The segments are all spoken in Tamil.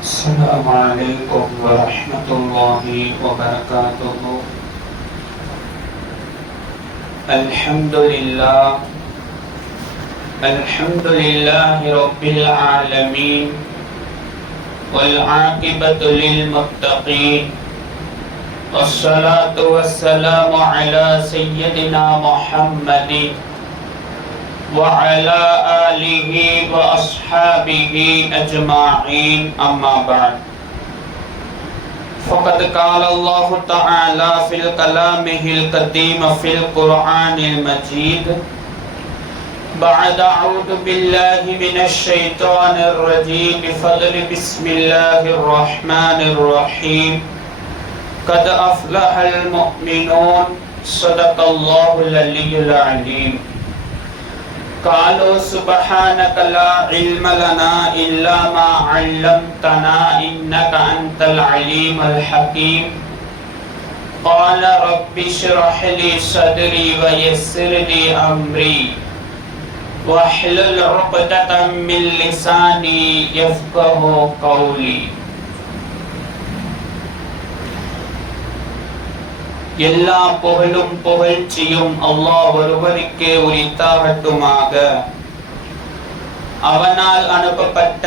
السلام عليكم ورحمة الله وبركاته. الحمد لله رب العالمين، والعاقبة للمتقين، والصلاة والسلام على سيدنا محمد وعلى آله وأصحابه أجمعين، أما بعد. فقد قال الله تعالى في كلامه القديم في القرآن المجيد بعد أعوذ بالله من الشيطان الرجيم بفضل بسم الله الرحمن الرحيم. قد أفلح المؤمنون. صدق الله العلي العليم. قالوا سبحانك لا علم لنا إلا ما علمتنا إنك أنت العليم الحكيم. قال رب اشرح لي صدري ويسر لي أمري واحلل عقدة من لساني يفقه قولي. எல்லா புகழும் புகழ்ச்சியும் அல்லாஹ் ஒருவருக்கே உரித்தாகட்டுமாக. அவனால் அனுப்பப்பட்ட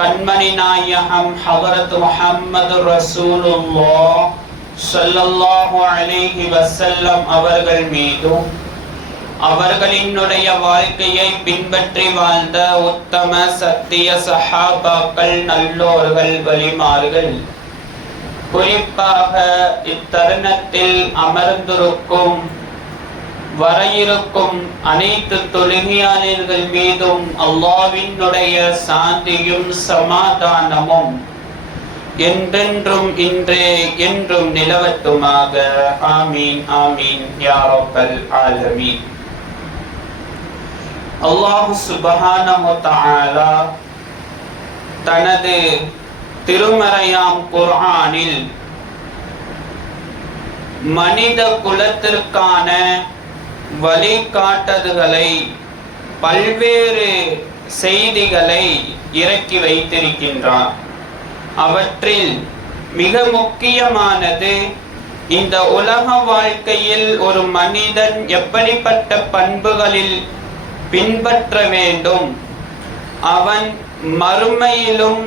கண்மணி நாயகம் ஹதரத் முஹம்மது ரசூலுல்லாஹ் ஸல்லல்லாஹு அலைஹி வஸல்லம் அவர்கள் மீதும் அவர்களினுடைய வாழ்க்கையை பின்பற்றி வாழ்ந்த உத்தம சத்திய சஹாபாக்கள், நல்லோர்கள், வலிமார்கள், குறிப்பாக இத்தருணத்தில் அமர்ந்திருக்கும் வர இருக்கும் அனைத்து தொழுகையாளர்கள் மீதும் அல்லாஹ்வினுடைய சாந்தியும் சமாதானமும் என்றென்றும் இன்றே என்றும் நிலவட்டுமாக. ஆமீன் ஆமீன் யா ரப்பல் ஆலமீன். அல்லாஹ் சுப்ஹானஹு வ தஆலா தனது திருமறையாம் குர்ஆனில் மனித குலத்திற்கான வழிகாட்டுதல்களை, பல்வேறு செய்திகளை இறக்கி வைத்திருக்கின்றார். அவற்றில் மிக முக்கியமானது, இந்த உலக வாழ்க்கையில் ஒரு மனிதன் எப்படிப்பட்ட பண்புகளில் பின்பற்ற வேண்டும், அவன் மறுமையிலும்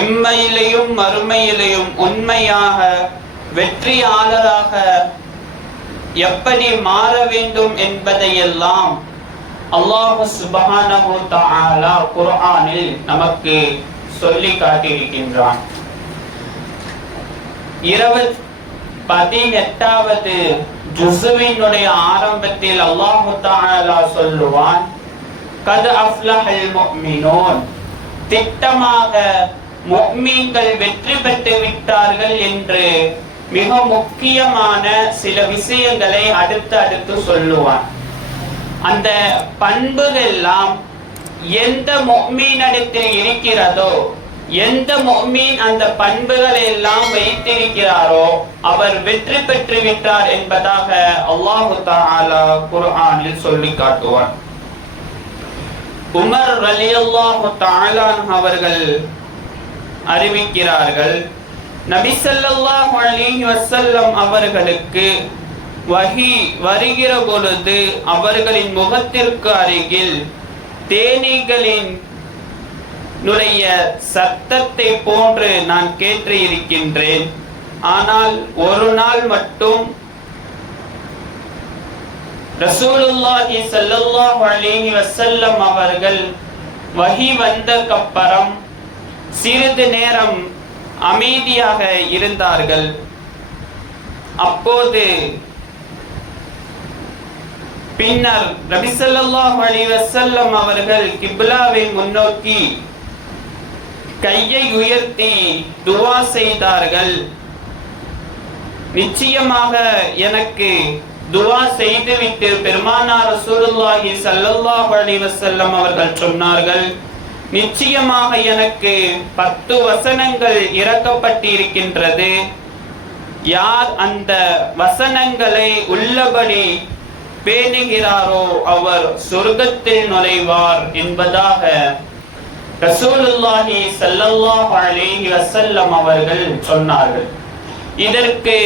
இம்மையிலையும் மறுமையிலையும் உண்மையாக வெற்றியாளராக எப்படி மாற வேண்டும் என்பதையெல்லாம் அல்லாஹ் சுப்ஹானஹு வ தஆலா குர்ஆனில் நமக்கு சொல்லி காட்டியிருக்கின்றான். 18வது ஜுஸுவினுடைய ஆரம்பத்தில் அல்லாஹ் தஆலா சொல்லுவான், கத் அஃப்லஹல் முஃமினூன், திட்டமாக முஃமின்கள் வெற்றி பெற்று விட்டார்கள் என்று மிக முக்கியமான சில விஷயங்களை அடுத்து சொல்லுவான். அந்த பண்புகள் எல்லாம் எந்த முஃமினிடத்தில் இருக்கிறதோ, எந்த முஃமின் அந்த பண்புகளை எல்லாம் வைத்திருக்கிறாரோ அவர் வெற்றி பெற்று விட்டார் என்பதாக அல்லாஹ் தஆலா குர்ஆனில் சொல்லி காட்டுவான். உமர் ரலியல்லாஹு தஆலா அவர்கள் அறிவிக்கிறார்கள், நபி ஸல்லல்லாஹு அலைஹி வஸல்லம் அவர்களுக்கு வஹி வருகிற பொழுது அவர்களின் முகத்திற்கு அருகில் தேனீகளின் சத்தத்தை போன்று நான் கேட்டு இருக்கின்றேன். ஆனால் ஒரு நாள் மட்டும் ரசூலுல்லாஹி ஸல்லல்லாஹு அலைஹி வஸல்லம் அவர்கள் வஹி வந்தக்கப்புறம் சிறிது நேரம் அமைதியாக இருந்தார்கள். அப்போது பின்னர் நபி ஸல்லல்லாஹு அலைஹி வஸல்லம் அவர்கள் கிப்லாவை முன்னோக்கி கையை உயர்த்தி துஆ செய்தார்கள். நிச்சயமாக எனக்கு துஆ செய்துவிட்டு பெருமானார் ரசூலுல்லாஹி ஸல்லல்லாஹு அலைஹி வஸல்லம் அவர்கள் சொன்னார்கள், நிச்சயமாக எனக்கு 10 வசனங்கள் இறக்கப்பட்டிருக்கின்றது. யார் அந்த வசனங்களை உள்ளபடி பேணுகிறாரோ அவர் சொர்க்கத்தில் நுழைவார் என்பதாக ரசூலுல்லாஹி ஸல்லல்லாஹு அலைஹி வஸல்லம் அவர்கள் சொன்னார்கள். இதற்கு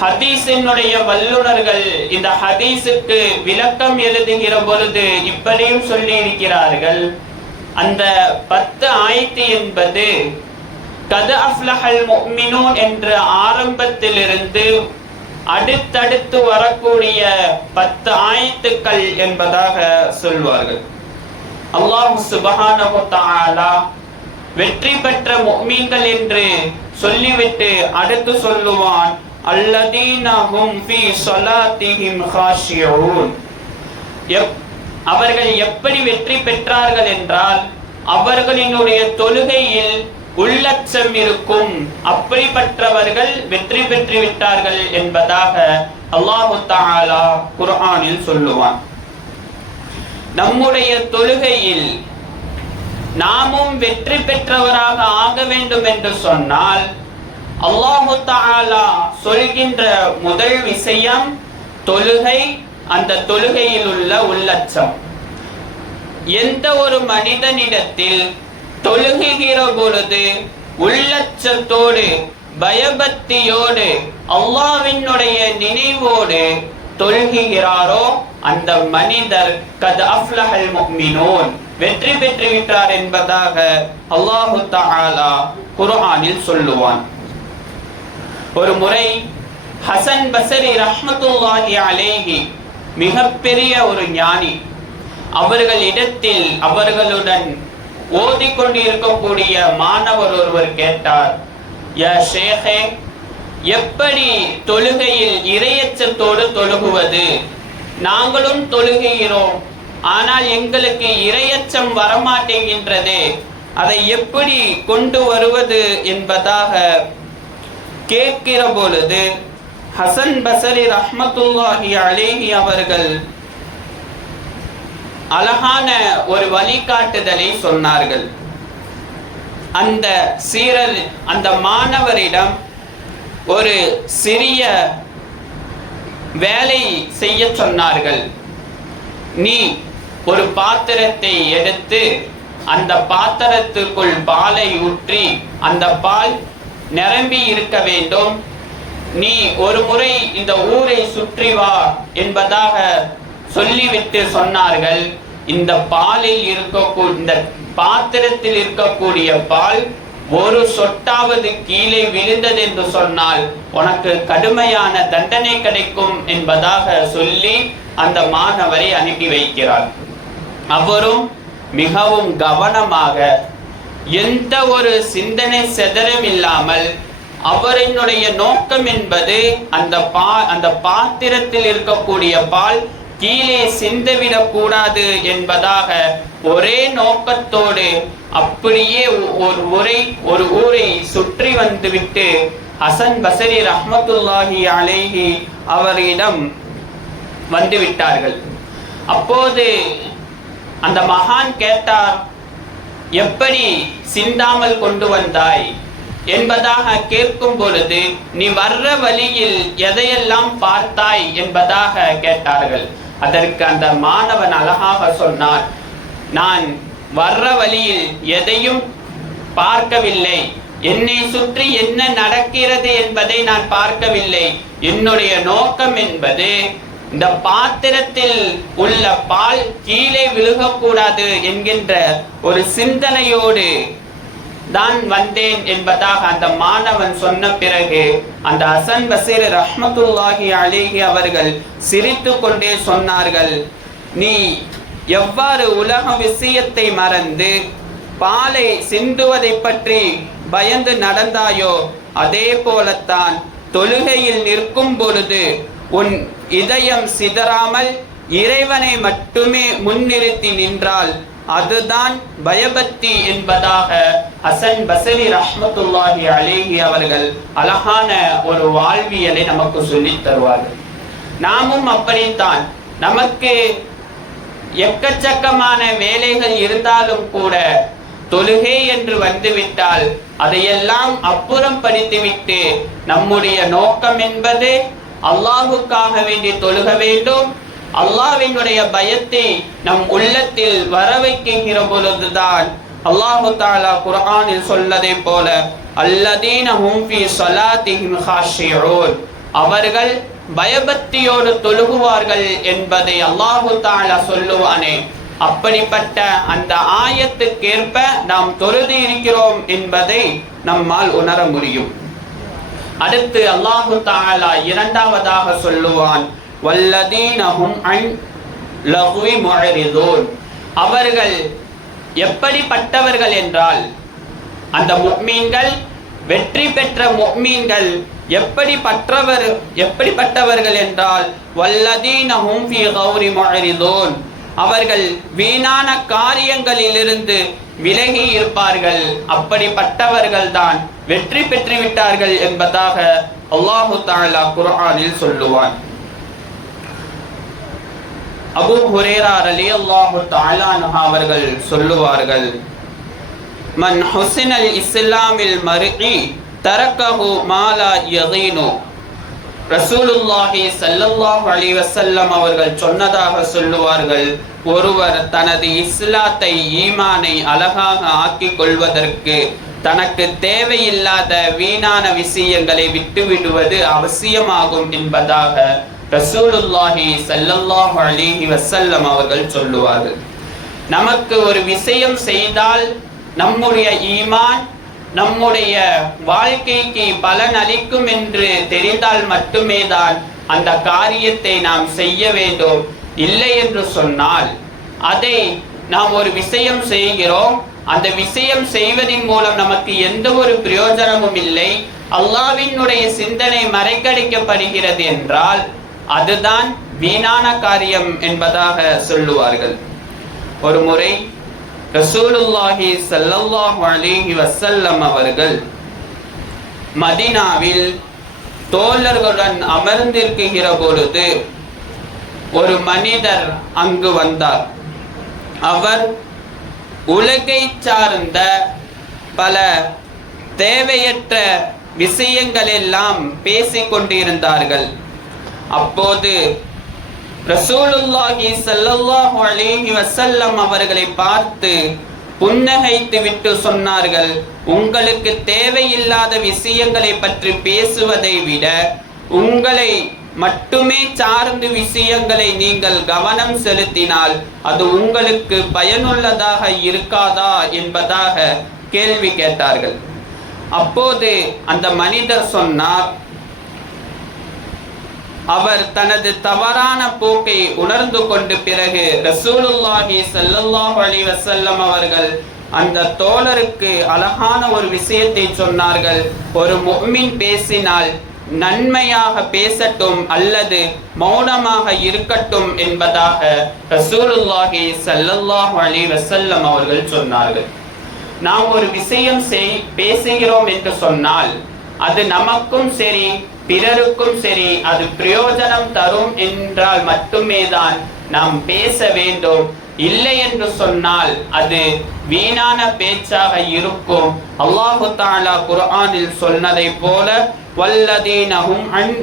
ஹதீஸினுடைய வல்லுனர்கள் இந்த ஹதீஸுக்கு விளக்கம் எழுதுகிற பொழுது இப்படியும் சொல்லி இருக்கிறார்கள். அந்த 10 ஆயத்து என்பது கத் அஃப்லஹல் முஃமினூன் என்ற ஆரம்பத்திலிருந்து அடுத்தடுத்து வரக்கூடிய 10 ஆயத்துக்கள் என்பதாக சொல்வார்கள். அல்லாஹ் சுப்ஹானஹு வ தஆலா வெற்றி பெற்ற முஃமின்கள் என்று சொல்லிவிட்டு அடுத்து சொல்லுவான், அல்லதீன ஹும் ஃபீ ஸலாத்திஹிம் காஷியூன். அவர்கள் எப்படி வெற்றி பெற்றார்கள் என்றால் அவர்களினுடைய தொழுகையில் உள்ளச்சம் இருக்கும். அப்படிப்பட்டவர்கள் வெற்றி பெற்று விட்டார்கள் என்பதாக அல்லாஹு தஆலா குர்ஆனில் சொல்லுவான். நம்முடைய தொழுகையில் நாமும் வெற்றி பெற்றவராக ஆக வேண்டும் என்று சொன்னால் அல்லாஹு தஆலா சொல்கின்ற முதல் விஷயம் தொழுகை, அந்த தொழுகையில் உள்ள உள்ளச்சம். எந்த ஒரு மனிதனிடத்தில் தொழுகுகிற பொழுது உள்ளச்சத்தோடு பயபக்தியோடு அல்லாஹ்வினுடைய நினைவோடு தொழுகிறாரோ அந்த மனிதர் கத் அஃப்லஹல் முஃமினூன் வெற்றி பெற்று விட்டார் என்பதாக அல்லாஹு தஆலா குர்ஆனில் சொல்லுவான். ஒரு முறை ஹசன் பஸரி ரஹ்மத்துல்லாஹி அலைஹி மிகப்பெரிய ஒரு ஞானி, அவர்களுடன் ஓதிக்கொண்டிருக்கக்கூடிய மாணவர் ஒருவர் கேட்டார், யா ஷேഖே, எப்படி தொழுகையில் இறையச்சத்தோடு தொழுகுவது? நாங்களும் தொழுகிறோம், ஆனால் எங்களுக்கு இறையச்சம் வரமாட்டேங்கின்றது, அதை எப்படி கொண்டு வருவது என்பதாக கேட்கிற பொழுது ஹசன் பஸரி ரஹ்மத்துல்லாஹி அலைஹி அவர்கள் அழகான ஒரு வழிகாட்டுதலை சொன்னார்கள். அந்த மாணவரிடம் ஒரு சிறிய வேலை செய்ய சொன்னார்கள். நீ ஒரு பாத்திரத்தை எடுத்து அந்த பாத்திரத்துக்குள் பாலை ஊற்றி அந்த பால் நிரம்பி இருக்க வேண்டும். நீ ஒரு முறை இந்த ஊரை சுற்றி வா என்பதாக சொல்லிவிட்டு சொன்னார்கள். இந்த பாத்திரத்தில் இருக்கக்கூடிய பால் ஒரு சொட்டாவது கீழே விழுந்தது என்று சொன்னால் உனக்கு கடுமையான தண்டனை கிடைக்கும் என்பதாக சொல்லி அந்த மாணவரை அனுப்பி வைக்கிறார். அவரும் மிகவும் கவனமாக எந்த ஒரு சிந்தனை செதறம் இல்லாமல் அவரினுடைய நோக்கம் என்பது அந்த பாத்திரத்தில் இருக்கக்கூடிய பால் கீழே சிந்தவிடக் கூடாது என்பதாக ஒரே நோக்கத்தோடு அப்படியே ஒரு ஊரை சுற்றி வந்துவிட்டு ஹசன் பஸரி ரஹ்மத்துல்லாஹி அலைஹி அவரிடம் வந்துவிட்டார்கள். அப்போது அந்த மகான் கேட்டார், எப்படி சிந்தாமல் கொண்டு வந்தாய் என்பதாக கேட்கும் பொழுது நீ வர்ற வழியில் எதையெல்லாம் பார்த்தாய் என்பதாக கேட்டார்கள். அதற்கு அந்த மாணவன் அழகாக சொன்னார், நான் வர்ற வழியில் எதையும் பார்க்கவில்லை, என்னை சுற்றி என்ன நடக்கிறது என்பதை நான் பார்க்கவில்லை. என்னுடைய நோக்கம் என்பது இந்த பாத்திரத்தில் உள்ள பால் கீழே விழுகக்கூடாது என்கின்ற ஒரு சிந்தனையோடு தான் வந்தேன் என்பதாக அந்த மாணவன் சொன்ன பிறகு அந்த ஹசன் பஸரி ரஹ்மத்துல்லாஹி அலைஹி அவர்கள் சிரித்து கொண்டே சொன்னார்கள், நீ எவ்வாறு உலக விஷயத்தை மறந்து பாலை சிந்துவதை பற்றி பயந்து நடந்தாயோ அதே போலத்தான் தொழுகையில் நிற்கும் பொழுது உன் இதயம் சிதறாமல் இறைவனை மட்டுமே முன்னிறுத்தி நின்றால் அதுதான் பயபக்தி என்பதாக ஹசன் பஸரி ரஹ்மத்துல்லாஹி அலைஹி அவர்கள் அழகான ஒரு வாழ்வியலை நமக்கு சொல்லித் தருவார்கள். நாமும் அப்படித்தான். நமக்கு எக்கச்சக்கமான வேலைகள் இருந்தாலும் கூட தொழுகை என்று வந்துவிட்டால் அதையெல்லாம் அப்புறம் படித்துவிட்டு நம்முடைய நோக்கம் என்பது அல்லாஹுக்காக வேண்டி தொழுக வேண்டும், அல்லாஹ்வினுடைய பயத்தை நம் உள்ளத்தில் வர வைக்கிற பொழுதுதான் அல்லாஹு தஆலா குர்ஆனில் சொல்லதை போல அல்லதீன ஹும் ஃபீ ஸலாத்திஹிம் காஷிஊன், அவர்கள் பயபக்தியோடு தொழுகுவார்கள் என்பதை அல்லாஹு தஆலா சொல்லுவானே, அப்படிப்பட்ட அந்த ஆயத்துக்கேற்ப நாம் தொழுது இருக்கிறோம் என்பதை நம்மால் உணர முடியும். அடுத்து அல்லாஹு தஆலா இரண்டாவதாக சொல்லுவான் வல்லதீன ஹும் அன் லஹ்வி முஅரிதூன், அவர்கள் எப்படிப்பட்டவர்கள் என்றால் அந்த முஃமின்கள், வெற்றி பெற்ற முஃமின்கள் எப்படிப்பட்டவர்கள் என்றால் வல்லதீன ஹும் ஃபீ கௌரி முஅரிதூன், அவர்கள் வீணான காரியங்களிலிருந்து விலகி இருப்பார்கள். அப்படிப்பட்டவர்கள் தான் வெற்றி பெற்று விட்டார்கள் என்பதாக அல்லாஹு தஆலா குர்ஆனில் சொல்லுவான். அபூ ஹுரைரா ரலியல்லாஹு தஆலா அன்ஹு அவர்கள் சொல்லுவார்கள், மன் ஹுஸ்னல் இஸ்லாமில் மர்இ தரக்கஹு மா லா யகீனு. ரசூலுல்லாஹி ஸல்லல்லாஹு அலைஹி வஸல்லம் அவர்கள் சொன்னதாக சொல்லுவார்கள், ஒருவர் தனது இஸ்லாத்தை ஈமானை அழகாக ஆக்கிக் கொள்வதற்கு தனக்கு தேவையில்லாத வீணான விஷயங்களை விட்டுவிடுவது அவசியமாகும் என்பதாக ரசூலுல்லாஹி ஸல்லல்லாஹு அலைஹி வஸல்லம் அவர்கள் சொல்லுவார்கள். நமக்கு ஒரு விஷயம் செய்தால் நம்முடைய ஈமான் நம்முடைய வாழ்க்கைக்கு பலன் அளிக்கும் என்று தெரிந்தால் மட்டுமே தான் அந்த காரியத்தை நாம் செய்ய வேண்டும். இல்லை என்று சொன்னால் அதை நாம் ஒரு விஷயம் செய்கிறோம், அந்த விஷயம் செய்வதன் மூலம் நமக்கு எந்த ஒரு பிரயோஜனமும் இல்லை, அல்லாஹ்வினுடைய சிந்தனை மறைக்கடிக்கப்படுகிறது என்றால் அதுதான் வீணான காரியம் என்பதாக சொல்லுவார்கள். ஒரு முறை ரசூலுல்லாஹி ஸல்லல்லாஹு அலைஹி வஸல்லம் அவர்கள் மதீனாவில் தோழர்களுடன் அமர்ந்திருக்கிற பொழுது ஒரு மனிதர் அங்கு வந்தார். அவர் உலகை சார்ந்த பல தேவையற்ற விஷயங்கள் எல்லாம் பேசிக் கொண்டிருந்தார்கள். அப்போது ரசூலுல்லாஹி ஸல்லல்லாஹு அலைஹி வஸல்லம் அவர்களை பார்த்து புன்னகைத்து விட்டு சொன்னார்கள், உங்களுக்கு தேவையில்லாத விஷயங்களை பற்றி பேசுவதை விட உங்களை மட்டுமே சார்ந்த விஷயங்களை நீங்கள் கவனம் செலுத்தினால் அது உங்களுக்கு பயனுள்ளதாக இருக்காதா என்பதாக கேள்வி கேட்டார்கள். அப்போது அந்த மனிதர் சொன்னார், அவர் தனது தவறான போக்கை உணர்ந்து கொண்டு பிறகு ரசூலுல்லாஹி ஸல்லல்லாஹு அலைஹி வஸல்லம் அவர்கள் அந்த தோழருக்கு அழகான ஒரு விஷயத்தை சொன்னார்கள். ஒரு முஃமின் பேசினால் நன்மையாக பேசட்டும் அல்லது மௌனமாக இருக்கட்டும் என்பதாக ரசூலுல்லாஹி ஸல்லல்லாஹு அலைஹி வஸல்லம் அவர்கள் சொன்னார்கள். நாம் ஒரு விஷயம் பேசுகிறோம் என்று சொன்னால் அது நமக்கும் சரி பிறருக்கும் சரி அது பிரயோஜனம் தரும் என்றால் மட்டுமே தான் நாம் பேச வேண்டும். இல்லை என்று சொன்னால் அது வீணான பேச்சாக இருக்கும். அல்லாஹு தஆலா குர்ஆனில் சொன்னதை போல வல்லதீன ஹும் அன்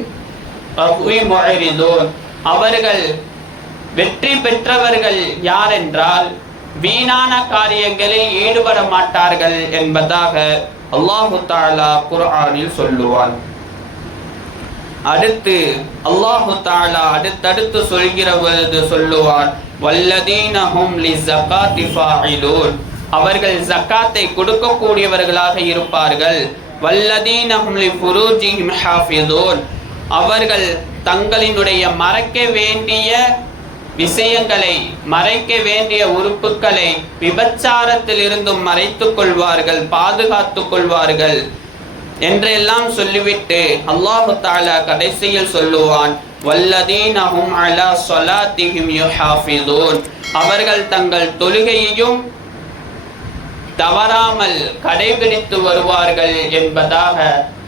லஹ்வி முஅரிதூன், அவர்கள் வெற்றி பெற்றவர்கள் யார் என்றால் வீணான காரியங்களில் ஈடுபட மாட்டார்கள் என்பதாக அல்லாஹு தஆலா குர்ஆனில் சொல்லுவான். அடுத்து அல்லாஹு தஆலா அடுத்தடுத்து சொல்கிற பொழுது சொல்லுவான் வல்லதீன ஹும் லிஸகாத்தி ஃபாயிலூன், அவர்கள் ஜகாத்தை கொடுக்கக்கூடியவர்களாக இருப்பார்கள். வல்லதீன ஹும் லிஃபுரூஜிஹிம் ஹாஃபிதூன், அவர்கள் தங்களினுடைய மறைக்க வேண்டிய விஷயங்களை மறைக்க வேண்டிய உறுப்புகளை விபச்சாரத்திலிருந்தும் மறைத்துக் கொள்வார்கள், பாதுகாத்துக் கொள்வார்கள் என்றெல்லாம் சொல்லிவிட்டு அல்லாஹு தஆலா கடைசியில் சொல்லுவான் வல்லதீன ஹும் அலா ஸலாத்திஹிம் யுஹாஃபிதூன், அவர்கள் தங்கள் தொழுகையையும் தவறாமல் கடைபிடித்து வருவார்கள் என்பதாக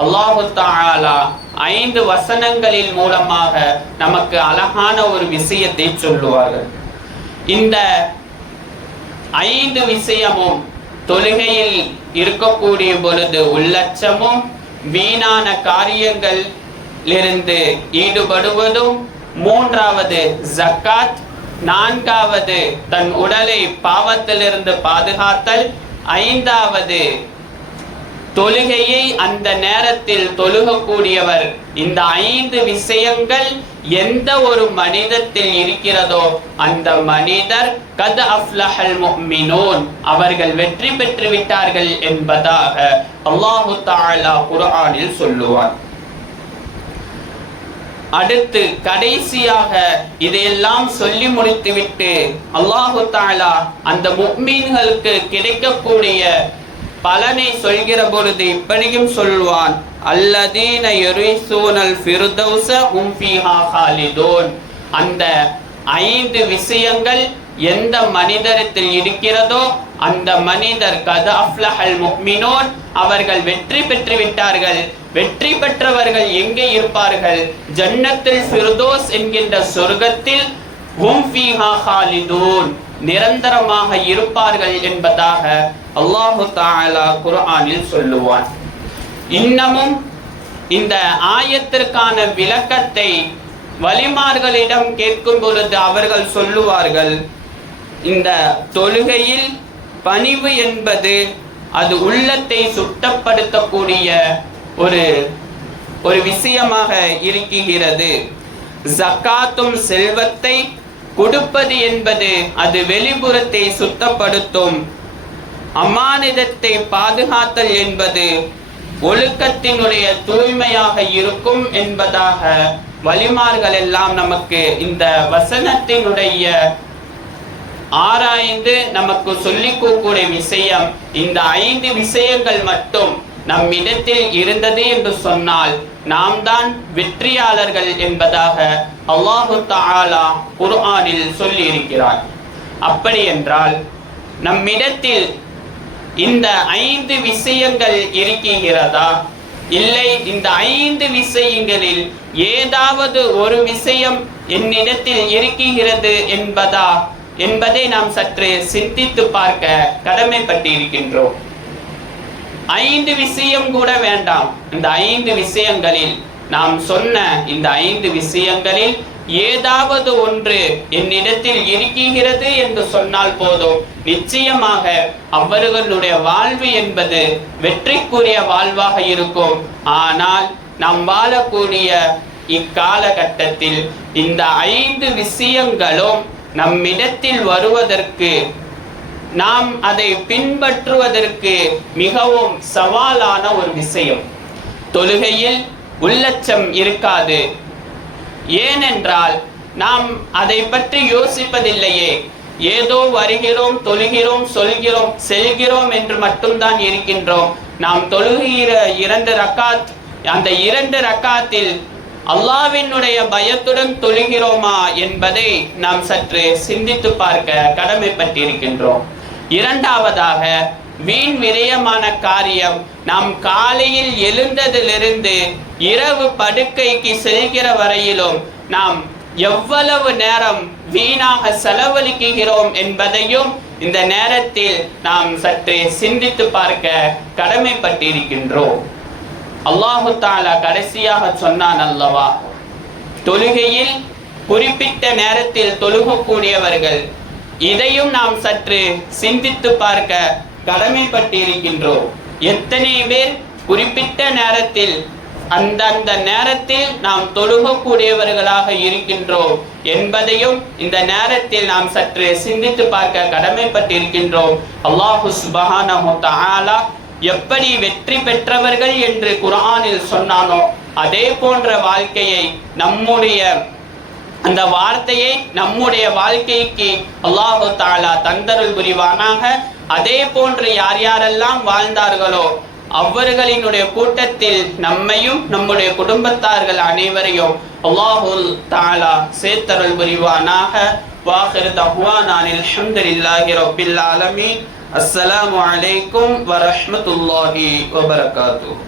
அல்லாஹு தஆலா 5 வசனங்களின் மூலமாக நமக்கு அழகான ஒரு விஷயத்தை சொல்லுவார்கள். இந்த 5 விஷயமும் தொழுகையில் இருக்கக்கூடிய பொழுது உள்ளச்சமும் வீணான காரியங்களிலிருந்து ஈடுபடுவதும் மூன்றாவது ஜக்காத், நான்காவது தன் உடலை பாவத்திலிருந்து பாதுகாத்தல், ஐந்தாவது தொழுகையை அந்த நேரத்தில் தொழுகக்கூடியவர். இந்த 5 விஷயங்கள் எந்த ஒரு மனிதத்தில் இருக்கிறதோ அந்த மனிதர் கத் அஃப்லஹல் முஃமினூன், அவர்கள் வெற்றி பெற்று விட்டார்கள் என்பதாக அல்லாஹு தஆலா குர்ஆனில் சொல்லுவார். அடுத்து கடைசியாக இதையெல்லாம் சொல்லி முடித்துவிட்டு அல்லாஹு தஆலா அந்த முஃமின்களுக்கு கிடைக்கக்கூடிய பலனை சொல்கிற பொழுது இப்படியும் சொல்வான், அல்லதீன யரிஸூனல் ஃபிர்தௌஸ ஹும் ஃபீஹா காலிதூன். அந்த 5 விஷயங்கள் எந்த மனிதரிடத்தில் இருக்கிறதோ அந்த மனிதர் கத் அஃப்லஹல் முஃமினூன், அவர்கள் வெற்றி பெற்று விட்டார்கள். வெற்றி பெற்றவர்கள் எங்கே இருப்பார்கள்? ஜன்னத்துல் ஃபிர்தௌஸ் என்கின்ற சொர்க்கத்தில் ஹும் ஃபீஹா காலிதூன், நிரந்தரமாக இருப்பார்கள் என்பதாக அல்லாஹு தஆலா குர்ஆனில் சொல்லுவான். இன்னமும் இந்த ஆயத்திற்கான விளக்கத்தை வலிமார்களிடம் கேட்கும் பொழுது அவர்கள் சொல்லுவார்கள், இந்த தொழுகையில் பணிவு என்பது அது உள்ளத்தை சுத்தப்படுத்தக்கூடிய ஒரு விஷயமாக இருக்கிறது. ஜக்காத்தும் செல்வத்தை கொடுப்பது என்பது அது வெளிப்புறத்தை சுத்தப்படுத்தும். அமானிதத்தை பாதுகாத்தல் என்பது ஒழுக்கத்தினுடைய தூய்மையாக இருக்கும் என்பதாக வலிமார்கள் எல்லாம் நமக்கு இந்த வசனத்தினுடைய ஆராய்ந்து நமக்கு சொல்லிக்கூடிய விஷயம். இந்த 5 விஷயங்கள் மட்டும் நம்மிடத்தில் இருந்தது என்று சொன்னால் நாம் தான் வெற்றியாளர்கள் என்பதாக அல்லாஹு தஆலா குர்ஆனில் சொல்லி இருக்கிறார். அப்படி என்றால் நம்மிடத்தில் இந்த 5 விஷயங்கள் இருக்கிறதா? இல்லை, இந்த 5 விஷயங்களில் ஏதாவது ஒரு விஷயம் என்னிடத்தில் இருக்கிறது என்பதை நாம் சற்று சிந்தித்து பார்க்க கடமைப்பட்டிருக்கின்றோம். 5 விஷயம் கூட வேண்டாம். இந்த 5 விஷயங்களில் நாம் சொன்ன இந்த 5 விஷயங்களில் ஏதாவது ஒன்று என்னிடத்தில் இருக்கிறது என்று சொன்னால் போதும், நிச்சயமாக அவர்களுடைய வாழ்வு என்பது வெற்றிக்குரிய வாழ்வாக இருக்கும். ஆனால் நாம் வாழக்கூடிய இக்காலகட்டத்தில் இந்த 5 விஷயங்களும் நம்மிடத்தில் வருவதற்கு, நாம் அதை பின்பற்றுவதற்கு மிகவும் சவாலான ஒரு விஷயம். தொழுகையில் உள்ளச்சம் இருக்காது. ஏனென்றால் நாம் அதை பற்றி யோசிப்பதில்லையே. ஏதோ வருகிறோம், தொழுகிறோம், சொல்கிறோம், செல்கிறோம் என்று மட்டும்தான் இருக்கின்றோம். நாம் தொழுகிற 2 ரக்காத், அந்த 2 ரக்காத்தில் அல்லாஹ்வினுடைய பயத்துடன் தொழுகிறோமா என்பதை நாம் சற்று சிந்தித்து பார்க்க கடமைப்பட்டிருக்கின்றோம். இரண்டாவதாக, வீண் விரயமான காரியம். நாம் காலையில் எழுந்ததிலிருந்து இரவு படுக்கைக்கு செல்கிற வரையிலும் நாம் எவ்வளவு நேரம் வீணாக செலவழிக்கிறோம் என்பதையும் இந்த நேரத்தில் நாம் சற்று சிந்தித்து பார்க்க கடமைப்பட்டிருக்கின்றோம். அல்லாஹு தஆலா கடைசியாக சொன்னான் அல்லவா, தொழுகையில் குறிப்பிட்ட நேரத்தில் தொழுகக்கூடியவர்கள். இதையும் நாம் சற்று சிந்தித்து பார்க்க கடமைப்பட்டிருக்கின்றோம். எத்தனை பேர் குறிப்பிட்ட நேரத்தில் அந்தந்த நேரத்தில் நாம் தொழுகக்கூடியவர்களாக இருக்கின்றோம் என்பதையும் இந்த நேரத்தில் நாம் சற்று சிந்தித்து பார்க்க கடமைப்பட்டிருக்கின்றோம். அல்லாஹு சுப்ஹானஹு தஆலா எப்படி வெற்றி பெற்றவர்கள் என்று குர்ஆனில் சொன்னானோ அதே போன்ற வாழ்க்கையை, நம்முடைய அந்த வார்த்தையை நம்முடைய வாழ்க்கைக்கு அல்லாஹு தஆலா தந்தருள் புரிவானாக. அதே போன்று யார் யாரெல்லாம் வாழ்ந்தார்களோ அவர்களினுடைய கூட்டத்தில் நம்மையும் நம்முடைய குடும்பத்தார்கள் அனைவரையும் அல்லாஹு தஆலா சேர்த்தருள் புரிவானாக. வாஹிரு தஅவானா அல்ஹம்துலில்லாஹி ரப்பில் ஆலமீன். அஸ்ஸலாமு அலைக்கும் வரஹ்மத்துல்லாஹி வபரகாத்துஹு.